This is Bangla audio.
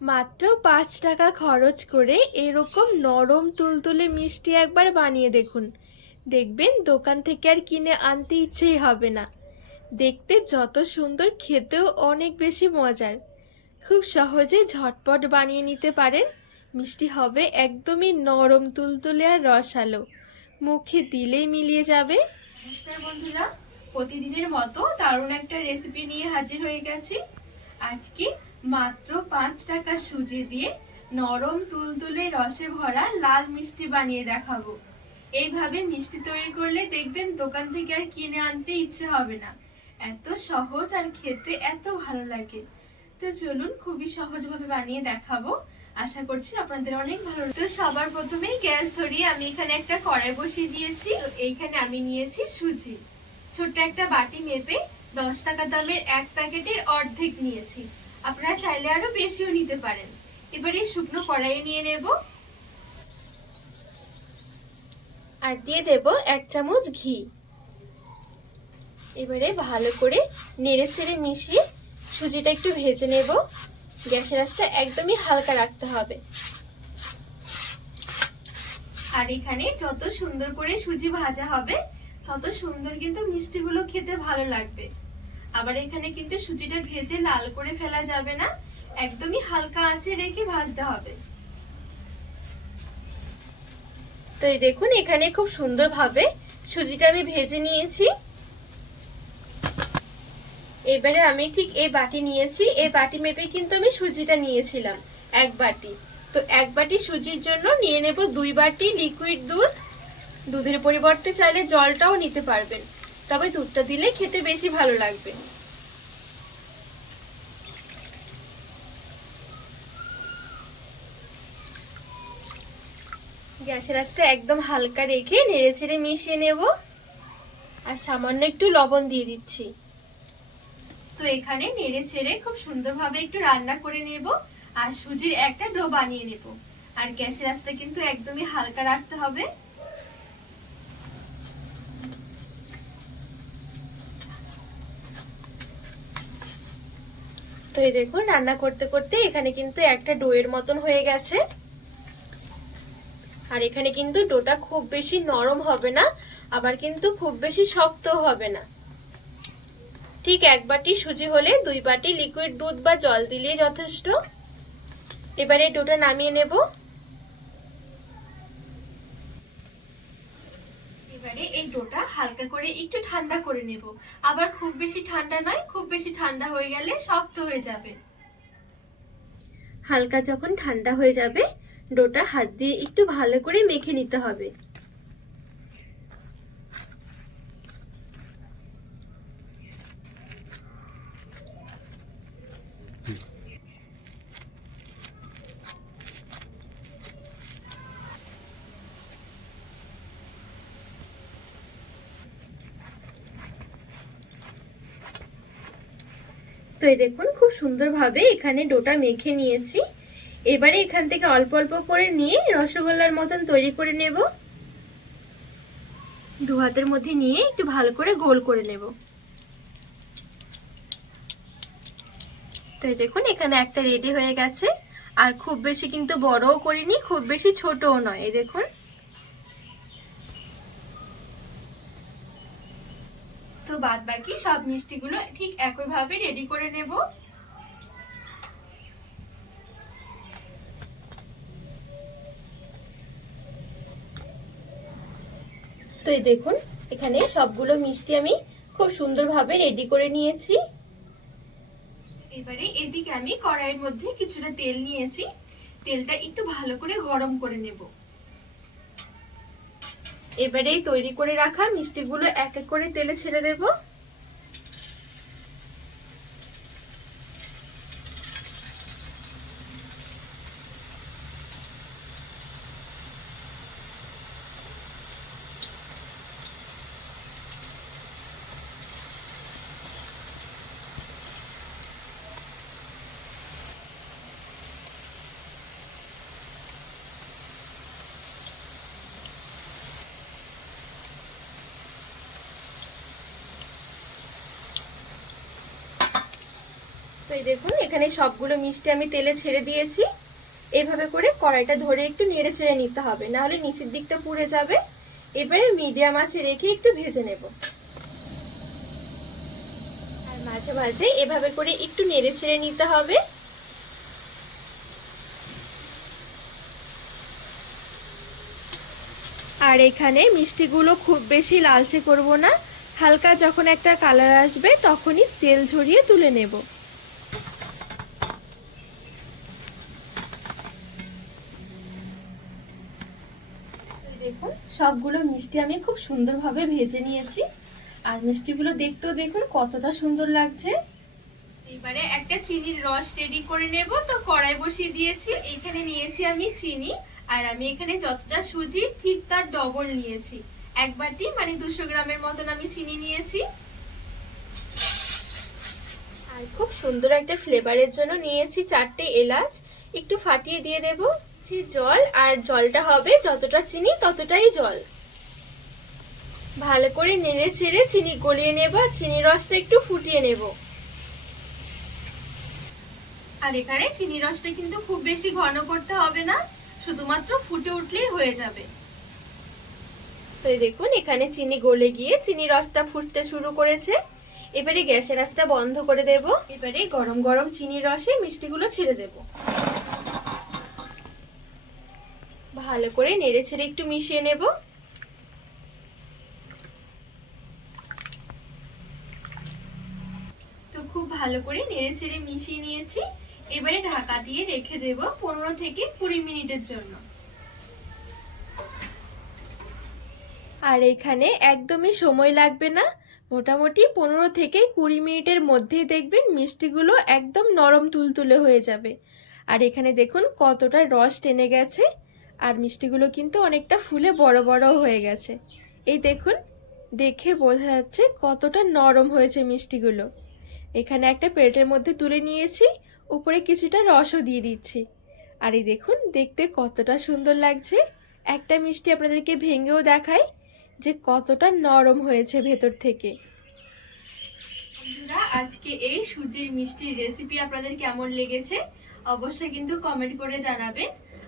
মাত্র পাঁচ টাকা খরচ করে এরকম নরম তুলতুলে মিষ্টি একবার বানিয়ে দেখুন। দেখবেন দোকান থেকে আর কিনে আনতে ইচ্ছেই হবে না। দেখতে যত সুন্দর, খেতেও অনেক বেশি মজার। খুব সহজে ঝটপট বানিয়ে নিতে পারেন। মিষ্টি হবে একদমই নরম তুলতুলে আর রসালো। মুখে দিলেই মিলিয়ে যাবে। নমস্কার বন্ধুরা, প্রতিদিনের মতো দারুণ একটা রেসিপি নিয়ে হাজির হয়ে গেছি। আজকে মাত্র পাঁচ টাকা সুজি দিয়ে নরম তুলতুলে রসে ভরা লাল মিষ্টি বানিয়ে দেখাবো। এইভাবে মিষ্টি তৈরি করলে দেখবেন দোকান থেকে আর কিনে আনতে ইচ্ছে হবে না। এত সহজ আর খেতে এত ভালো লাগে। তো চলুন খুবই সহজভাবে বানিয়ে দেখাবো। আশা করছি আপনাদের অনেক ভালো তো সবার প্রথমেই গ্যাস ধরিয়ে আমি এখানে একটা কড়াই বসিয়ে দিয়েছি। এইখানে আমি নিয়েছি সুজি। ছোট্ট একটা বাটি মেপে দশ টাকা দামের এক প্যাকেটের অর্ধেক নিয়েছি। আপনারা চাইলে আরও বেশিও নিতে পারেন। এবারে শুকনো কড়াইয়ে নিয়ে নেব। আর দিয়ে দেব এক চামচ ঘি। এবারে ভালো করে নেড়ে চেড়ে মিশিয়ে সুজিটা একটু ভেজে নেব। গ্যাসের আঁচটা একদমই হালকা রাখতে হবে। আর এখানে যত সুন্দর করে সুজি ভাজা হবে, তত সুন্দর কিন্তু মিষ্টিগুলো খেতে ভালো লাগবে। আবার এখানে কিন্তু সুজিটা ভেজে লাল করে ফেলা যাবে না। একদমই হালকা আঁচে রেখে ভাজতে হবে। তো এই দেখুন, এখানে খুব সুন্দরভাবে সুজিটা আমি ভেজে নিয়েছি। এবারে আমি ঠিক এই বাটি নিয়েছি। এই বাটি মেপে কিন্তু আমি সুজিটা নিয়েছিলাম এক বাটি। তো এক বাটি সুজির জন্য নিয়ে নেব দুই বাটি লিকুইড দুধ। দুধের পরিবর্তে চাইলে জলটাও নিতে পারবেন। তবে দুধটা দিলে খেতে বেশি ভালো লাগবে। গ্যাসের আঁচটা একদম হালকা রেখে নেড়ে ছেড়ে মিশিয়ে নেব। আর সামান্য একটু লবণ দিয়ে দিচ্ছি। তো এখানে নেড়ে ছেড়ে খুব সুন্দরভাবে একটু রান্না করে নেব আর সুজির একটা ডো বানিয়ে নেব। আর গ্যাসের আঁচটা কিন্তু একদমই হালকা রাখতে হবে। তো এই দেখুন, রান্না করতে করতে এখানে কিন্তু একটা ডোয়ের মতন হয়ে গেছে। আর এখানে কিন্তু ডোটা খুব বেশি নরম হবে না, আবার কিন্তু খুব বেশি শক্ত হবে না। ঠিক এক বাটি সুজি হলে দুই বাটি লিকুইড দুধ বা জল দিলেই যথেষ্ট। এবারে ডোটা নামিয়ে নেব। এবারে এই ডোটা হালকা করে একটু ঠান্ডা করে নেব। আবার খুব বেশি ঠান্ডা নয়, খুব বেশি ঠান্ডা হয়ে গেলে শক্ত হয়ে যাবে। হালকা যখন ঠান্ডা হয়ে যাবে, ডোটা হাত দিয়ে একটু ভালো করে মেখে নিতে হবে। তো এই দেখুন, খুব সুন্দরভাবে এখানে ডোটা মেখে নিয়েছি। এবারে এখান থেকে অল্প অল্প করে নিয়ে রসগোল্লার মতন তৈরি করে নেব। দু হাতের মধ্যে নিয়ে একটু ভালো করে গোল করে নেব। তো দেখুন, এখানে একটা রেডি হয়ে গেছে। আর খুব বেশি কিন্তু বড়ও করিনি, খুব বেশি ছোটও নয়, এই দেখুন। বাদ বাকি সব মিষ্টিগুলো ঠিক একইভাবে রেডি করে নেব। তো এই দেখুন, এখানে সবগুলো মিষ্টি আমি খুব সুন্দরভাবে রেডি করে নিয়েছি। এবারে এদিকে আমি কড়াইয়ের মধ্যে কিছুটা তেল নিয়েছি। তেলটা একটু ভালো করে গরম করে নেব। এবারে এই তৈরি করে রাখা মিষ্টিগুলো এক এক করে তেলে ছেড়ে দেব। তো এই দেখুন, এখানে সবগুলো মিষ্টি আমি তেলে ছেড়ে দিয়েছি। এইভাবে করে কড়াইটা ধরে একটু নেড়ে ছেড়ে নিতে হবে, নাহলে নিচের দিকটা পুড়ে যাবে। এবারে মিডিয়াম আঁচে রেখে একটু ভেজে নেব। আর মাঝে মাঝে এভাবে করে একটু নেড়ে ছেড়ে নিতে হবে। আর এখানে মিষ্টিগুলো খুব বেশি লালচে করব না, হালকা যখন একটা কালার আসবে তখনই তেল ঝরিয়ে তুলে নেব। দেখুন, সবগুলো মিষ্টি আমি খুব সুন্দরভাবে ভেজে নিয়েছি। আর মিষ্টিগুলো দেখতেও দেখুন কতটা সুন্দর লাগছে। এবারে একটা চিনির রস রেডি করে নেব। তো কড়াই বসিয়ে দিয়েছি। এখানে নিয়েছি আমি চিনি। আর আমি এখানে যতটা সুজি, ঠিক তার ডবল নিয়েছি। এক বাটি মানে দুশো গ্রামের মতন আমি চিনি নিয়েছি। আর খুব সুন্দর একটা ফ্লেভারের জন্য নিয়েছি চারটে এলাচ। একটু ফাটিয়ে দিয়ে দেব। জল, আর জলটা হবে যতটা চিনি ততটাই জল। ভালো করে নেড়ে ছেড়ে চিনি গলিয়ে নেব চিনি রসটা একটু ফুটিয়ে নেব। আর এখানে চিনি রসটা কিন্তু খুব বেশি ঘন করতে হবে না, শুধুমাত্র ফুটে উঠলেই হয়ে যাবে। তো দেখুন, এখানে চিনি গলে গিয়ে চিনি রসটা ফুটতে শুরু করেছে। এবারে গ্যাসের আঁচটা বন্ধ করে দেব। এবারে গরম গরম চিনির রসে মিষ্টিগুলো ছেড়ে দেব। ভালো করে নেড়ে ছেড়ে একটু মিশিয়ে নেব। তো খুব ভালো করে নেড়ে ছেড়ে মিশিয়ে নিয়েছি। এবারে ঢাকা দিয়ে রেখে দেব পনেরো থেকে কুড়ি মিনিটের জন্য। আর এখানে একদমই সময় লাগবে না। মোটামুটি পনেরো থেকে কুড়ি মিনিটের মধ্যেই দেখবেন মিষ্টিগুলো একদম নরম তুলতুলে হয়ে যাবে। আর এখানে দেখুন কতটা রস টেনে গেছে। আর মিষ্টিগুলো কিন্তু অনেকটা ফুলে বড় বড় হয়ে গেছে। এই দেখুন, দেখে বোঝা যাচ্ছে কতটা নরম হয়েছে মিষ্টিগুলো। এখানে একটা প্লেটের মধ্যে তুলে নিয়েছি, উপরে কিছুটা রসও দিয়ে দিচ্ছি। আর এই দেখুন, দেখতে কতটা সুন্দর লাগছে। একটা মিষ্টি আপনাদেরকে ভেঙেও দেখাই যে কতটা নরম হয়েছে ভেতর থেকে। আজকে এই সুজির মিষ্টির রেসিপি আপনাদের কেমন লেগেছে? অবশ্যই কিন্তু কমেন্ট করে জানাবেন।